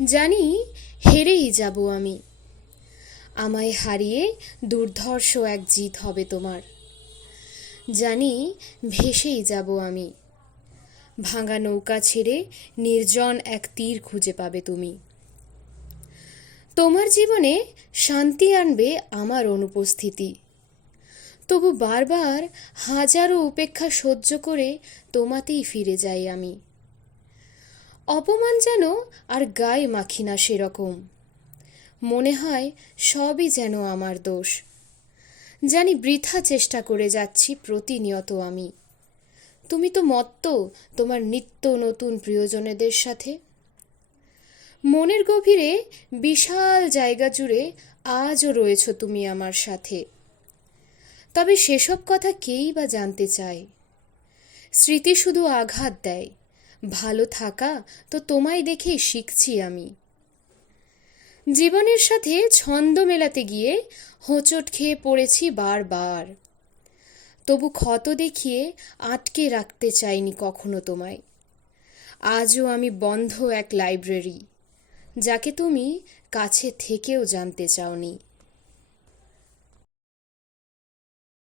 জানি হেরেই যাব আমি, আমায় হারিয়ে দুর্ধর্ষ এক জিত হবে তোমার। জানি ভেসেই যাব আমি, ভাঙা নৌকা ছেড়ে নির্জন এক তীর খুঁজে পাবে তুমি। তোমার জীবনে শান্তি আনবে আমার অনুপস্থিতি, তবু বারবার হাজারো উপেক্ষা সহ্য করে তোমাতেই ফিরে যাই আমি। অপমান যেন আর গায়ে মাখি না সেরকম, মনে হয় সবই যেন আমার দোষ। জানি বৃথা চেষ্টা করে যাচ্ছি প্রতিনিয়ত আমি, তুমি তো মত্ত তোমার নিত্য নতুন প্রিয়জনেদের সাথে। মনের গভীরে বিশাল জায়গা জুড়ে আজও রয়েছ তুমি আমার সাথে, তবে সেসব কথা কেই বা জানতে চায়। স্মৃতি শুধু আঘাত দেয়, ভালো থাকা তো তোমায় দেখেই শিখছি আমি। জীবনের সাথে ছন্দ মেলাতে গিয়ে হোঁচট খেয়ে পড়েছি বারবার, তবু ক্ষত দেখিয়ে আটকে রাখতে চাইনি কখনো তোমায়। আজও আমি বন্ধ এক লাইব্রেরি, যাকে তুমি কাছে থেকেও জানতে চাওনি।